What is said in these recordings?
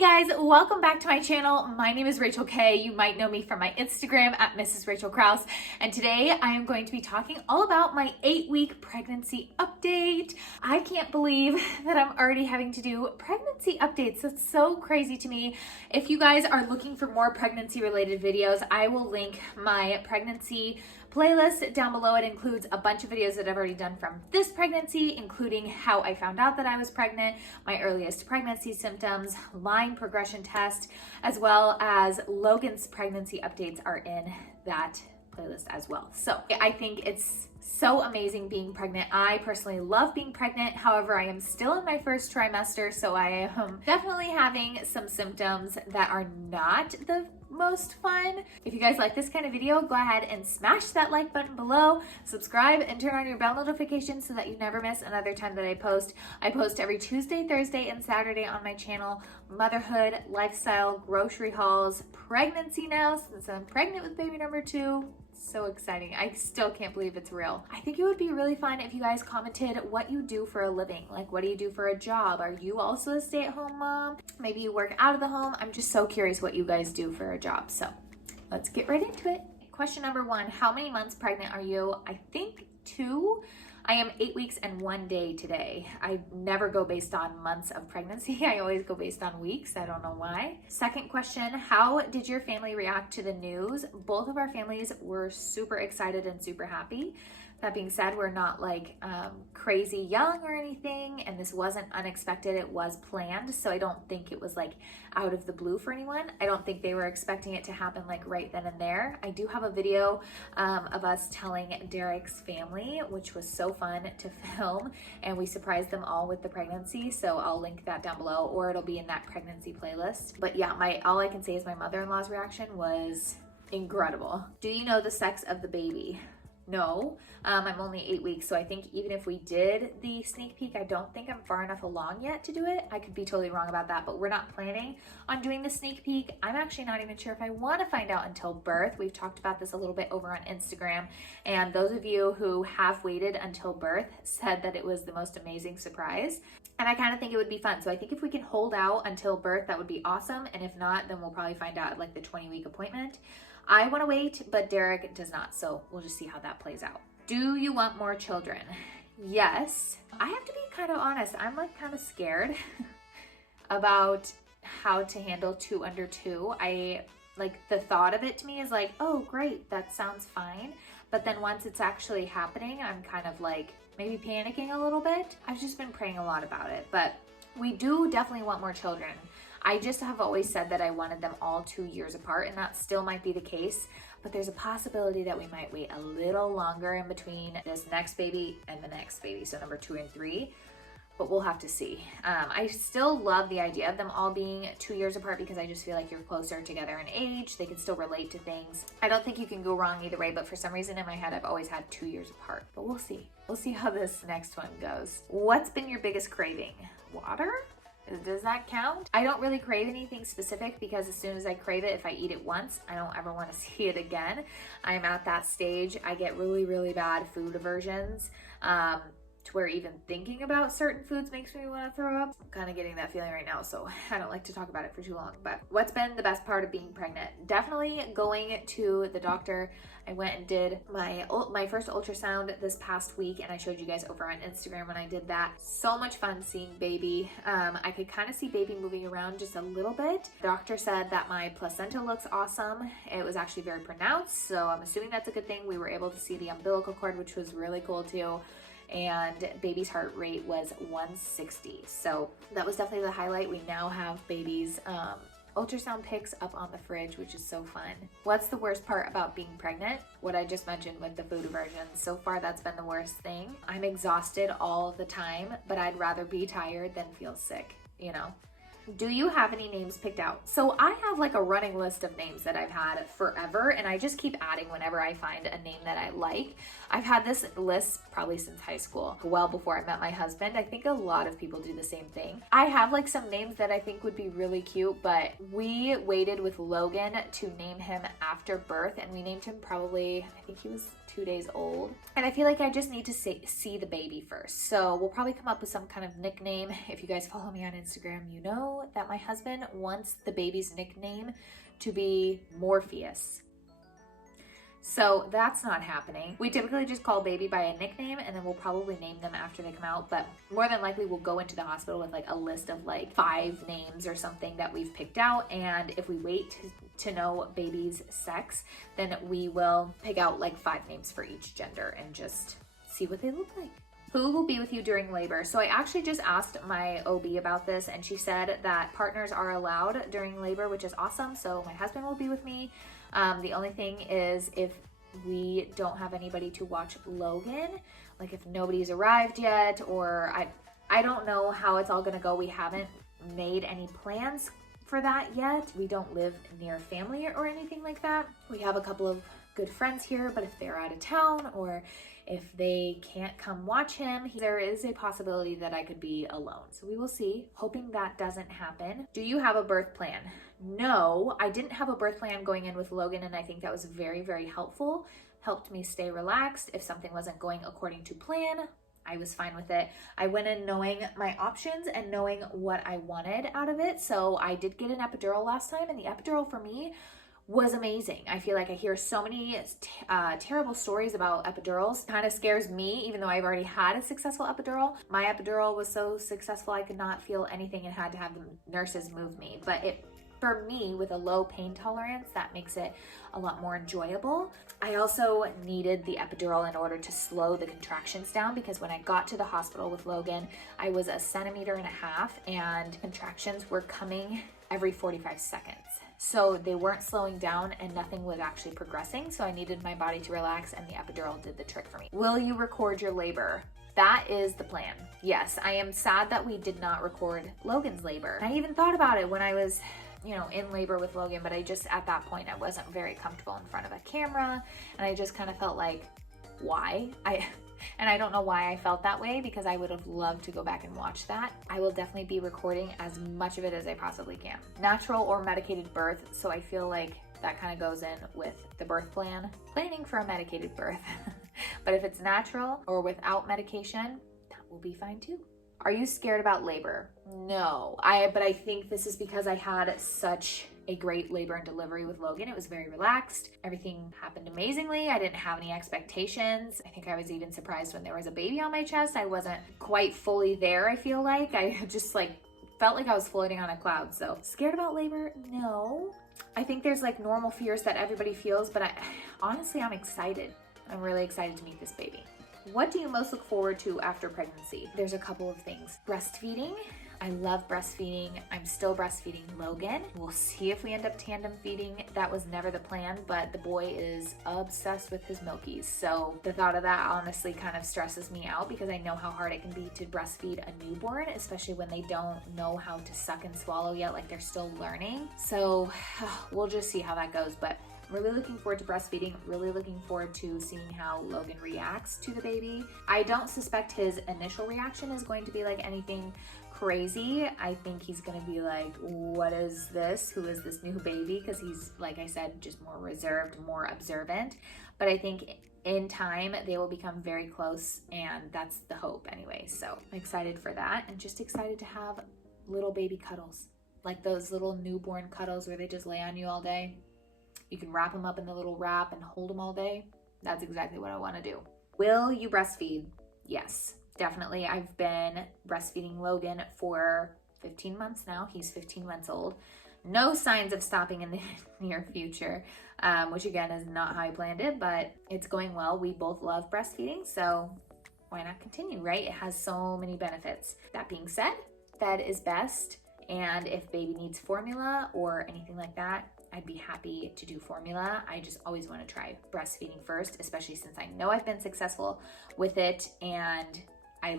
Hey guys, welcome back to my channel. My name is Rachel K. You might know me from my Instagram at MRSRACHELKRAUS. And today I am going to be talking all about my 8-week pregnancy update. I can't believe that I'm already having to do pregnancy updates. That's so crazy to me. If you guys are looking for more pregnancy related videos, I will link my pregnancy playlist down below. It includes a bunch of videos that I've already done from this pregnancy, including how I found out that I was pregnant, my earliest pregnancy symptoms, line progression test, as well as Logan's pregnancy updates are in that playlist as well. So I think it's so amazing being pregnant. I personally love being pregnant. However, I am still in my first trimester, so I am definitely having some symptoms that are not the most fun. If you guys like this kind of video, go ahead and smash that like button below, subscribe, and turn on your bell notifications so that you never miss another time that I post. I post every Tuesday, Thursday, and Saturday on my channel. Motherhood, lifestyle, grocery hauls, pregnancy now since I'm pregnant with baby number 2. So exciting. I still can't believe it's real. I think it would be really fun if you guys commented what you do for a living. Like, what do you do for a job? Are you also a stay-at-home mom? Maybe you work out of the home. I'm just so curious what you guys do for a job. So let's get right into it. Question number 1, how many months pregnant are you? I think 2. I am 8 weeks and 1 day today. I never go based on months of pregnancy. I always go based on weeks. I don't know why. Second question, how did your family react to the news? Both of our families were super excited and super happy. That being said, we're not like crazy young or anything, and this wasn't unexpected. It was planned, so I don't think it was like out of the blue for anyone. I don't think they were expecting it to happen like right then and there. I do have a video of us telling Derek's family, which was so fun to film, and we surprised them all with the pregnancy, so I'll link that down below, or it'll be in that pregnancy playlist. But yeah, all I can say is my mother-in-law's reaction was incredible. Do you know the sex of the baby? No, I'm only 8 weeks, so I think even if we did the sneak peek, I don't think I'm far enough along yet to do it. I could be totally wrong about that, but we're not planning on doing the sneak peek. I'm actually not even sure if I want to find out until birth. We've talked about this a little bit over on Instagram, and those of you who have waited until birth said that it was the most amazing surprise, and I kind of think it would be fun. So I think if we can hold out until birth, that would be awesome, and if not, then we'll probably find out at like the 20-week appointment. I want to wait, but Derek does not, so we'll just see how that plays out. Do you want more children? Yes. I have to be kind of honest. I'm like kind of scared about how to handle 2 under 2. I like the thought of it to me is like, oh great, that sounds fine. But then once it's actually happening, I'm kind of like maybe panicking a little bit. I've just been praying a lot about it, but we do definitely want more children. I just have always said that I wanted them all 2 years apart, and that still might be the case, but there's a possibility that we might wait a little longer in between this next baby and the next baby, so number 2 and 3, but we'll have to see. I still love the idea of them all being 2 years apart because I just feel like you're closer together in age. They can still relate to things. I don't think you can go wrong either way, but for some reason in my head, I've always had 2 years apart, but we'll see. We'll see how this next one goes. What's been your biggest craving? Water? Does that count? I don't really crave anything specific because as soon as I crave it, if I eat it once, I don't ever want to see it again. I'm at that stage. I get really, really bad food aversions to where even thinking about certain foods makes me want to throw up. I'm kind of getting that feeling right now, so I don't like to talk about it for too long. But what's been the best part of being pregnant? Definitely going to the doctor. I went and did my first ultrasound this past week, and I showed you guys over on Instagram when I did that. So much fun seeing baby. I could kind of see baby moving around just a little bit. The doctor said that my placenta looks awesome. It was actually very pronounced, so I'm assuming that's a good thing. We were able to see the umbilical cord, which was really cool too. And baby's heart rate was 160. So that was definitely the highlight. We now have baby's ultrasound pics up on the fridge, which is so fun. What's the worst part about being pregnant? What I just mentioned with the food aversion. So far, that's been the worst thing. I'm exhausted all the time, but I'd rather be tired than feel sick, you know? Do you have any names picked out? So I have like a running list of names that I've had forever, and I just keep adding whenever I find a name that I like. I've had this list probably since high school, well before I met my husband. I think a lot of people do the same thing. I have like some names that I think would be really cute, but we waited with Logan to name him after birth, and we named him probably, I think he was 2 days old. And I feel like I just need to see the baby first. So we'll probably come up with some kind of nickname. If you guys follow me on Instagram, you know you that my husband wants the baby's nickname to be Morpheus. So that's not happening. We typically just call baby by a nickname and then we'll probably name them after they come out, but more than likely we'll go into the hospital with like a list of like 5 names or something that we've picked out, and if we wait to know baby's sex, then we will pick out like 5 names for each gender and just see what they look like. Who will be with you during labor? So I actually just asked my OB about this, and she said that partners are allowed during labor, which is awesome. So my husband will be with me. The only thing is if we don't have anybody to watch Logan, like if nobody's arrived yet, or I don't know how it's all gonna go. We haven't made any plans for that yet. We don't live near family or anything like that. We have a couple of good friends here, but if they're out of town or if they can't come watch him, there is a possibility that I could be alone. So we will see, hoping that doesn't happen. Do you have a birth plan? No, I didn't have a birth plan going in with Logan, and I think that was very, very helpful. Helped me stay relaxed. If something wasn't going according to plan, I was fine with it. I went in knowing my options and knowing what I wanted out of it. So I did get an epidural last time, and the epidural for me was amazing. I feel like I hear so many terrible stories about epidurals. It kind of scares me, even though I've already had a successful epidural. My epidural was so successful I could not feel anything and had to have the nurses move me. But for me, with a low pain tolerance, that makes it a lot more enjoyable. I also needed the epidural in order to slow the contractions down, because when I got to the hospital with Logan, I was 1.5 centimeters and contractions were coming every 45 seconds. So they weren't slowing down and nothing was actually progressing. So I needed my body to relax, and the epidural did the trick for me. Will you record your labor? That is the plan. Yes, I am sad that we did not record Logan's labor. I even thought about it when I was, in labor with Logan, but I just, at that point, I wasn't very comfortable in front of a camera, and I just kind of felt like, why? And I don't know why I felt that way, because I would have loved to go back and watch that. I will definitely be recording as much of it as I possibly can. Natural or medicated birth, so I feel like that kind of goes in with the birth plan, planning for a medicated birth. But if it's natural or without medication, that will be fine too. Are you scared about labor? No, but I think this is because I had such a great labor and delivery with Logan. It was very relaxed. Everything happened amazingly. I didn't have any expectations. I think I was even surprised when there was a baby on my chest. I wasn't quite fully there, I feel like. I just felt like I was floating on a cloud. So scared about labor? No. I think there's normal fears that everybody feels, but honestly, I'm excited. I'm really excited to meet this baby. What do you most look forward to after pregnancy? There's a couple of things. Breastfeeding. I love breastfeeding. I'm still breastfeeding Logan. We'll see if we end up tandem feeding. That was never the plan, but the boy is obsessed with his milkies. So the thought of that honestly kind of stresses me out, because I know how hard it can be to breastfeed a newborn, especially when they don't know how to suck and swallow yet, like they're still learning. So we'll just see how that goes. But really looking forward to breastfeeding, really looking forward to seeing how Logan reacts to the baby. I don't suspect his initial reaction is going to be like anything crazy. I think he's gonna be like, what is this? Who is this new baby? Because he's, like I said, just more reserved, more observant. But I think in time, they will become very close, and that's the hope anyway. So I'm excited for that, and just excited to have little baby cuddles. Like those little newborn cuddles where they just lay on you all day. You can wrap them up in the little wrap and hold them all day. That's exactly what I want to do. Will you breastfeed? Yes, definitely. I've been breastfeeding Logan for 15 months now. He's 15 months old. No signs of stopping in the near future, which again is not how I planned it, but it's going well. We both love breastfeeding, so why not continue, right? It has so many benefits. That being said, fed is best. And if baby needs formula or anything like that, I'd be happy to do formula. I just always want to try breastfeeding first, especially since I know I've been successful with it and I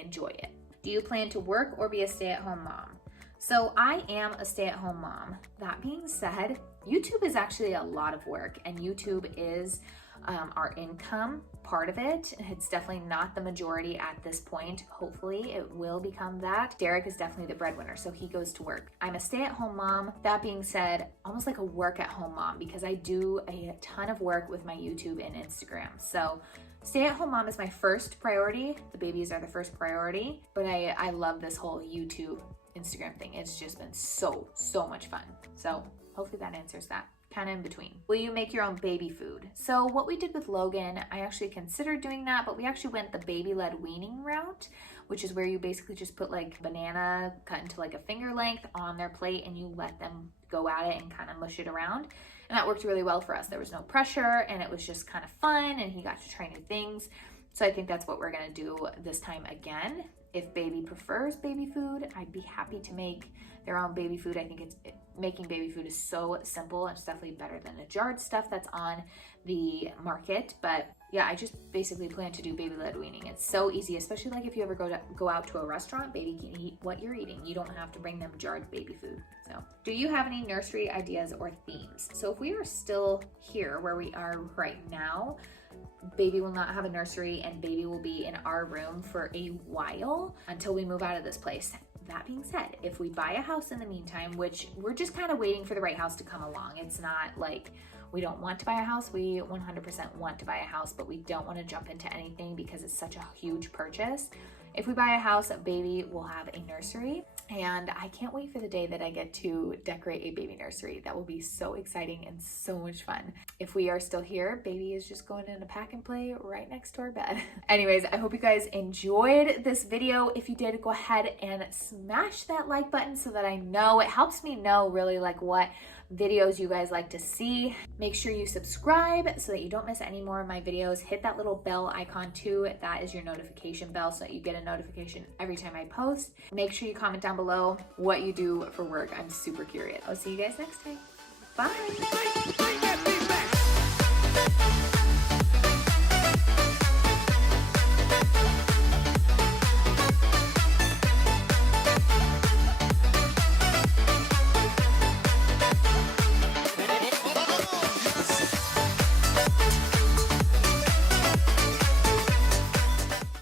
enjoy it. Do you plan to work or be a stay-at-home mom? So I am a stay-at-home mom. That being said, YouTube is actually a lot of work, and YouTube is our income part of it. It's definitely not the majority at this point. Hopefully it will become that. Derek is definitely the breadwinner, so he goes to work. I'm a stay-at-home mom. That being said, almost like a work-at-home mom, because I do a ton of work with my YouTube and Instagram. So stay-at-home mom is my first priority. The babies are the first priority, but I love this whole YouTube Instagram thing. It's just been so much fun. So hopefully that answers that. Kind of in between. Will you make your own baby food? So what we did with Logan, I actually considered doing that, but we actually went the baby-led weaning route, which is where you basically just put like banana cut into like a finger length on their plate and you let them go at it and kind of mush it around. And that worked really well for us. There was no pressure and it was just kind of fun and he got to try new things. So I think that's what we're gonna do this time again. If baby prefers baby food, I'd be happy to make their own baby food. I think making baby food is so simple. It's definitely better than the jarred stuff that's on the market. But yeah, I just basically plan to do baby-led weaning. It's so easy, especially like if you ever go out to a restaurant, baby can eat what you're eating. You don't have to bring them jarred baby food. So do you have any nursery ideas or themes? So if we are still here where we are right now, baby will not have a nursery and baby will be in our room for a while until we move out of this place. That being said, if we buy a house in the meantime, which we're just kind of waiting for the right house to come along. It's not like we don't want to buy a house. We 100% want to buy a house, but we don't want to jump into anything because it's such a huge purchase. If we buy a house, baby will have a nursery, and I can't wait for the day that I get to decorate a baby nursery. That will be so exciting and so much fun. If we are still here, baby is just going in a pack and play right next to our bed. Anyways, I hope you guys enjoyed this video. If you did, go ahead and smash that like button so that I know. It helps me know really like what videos you guys like to see. Make sure you subscribe so that you don't miss any more of my videos. Hit that little bell icon too. That is your notification bell so that you get a notification every time I post. Make sure you comment down below what you do for work. I'm super curious. I'll see you guys next time. Bye.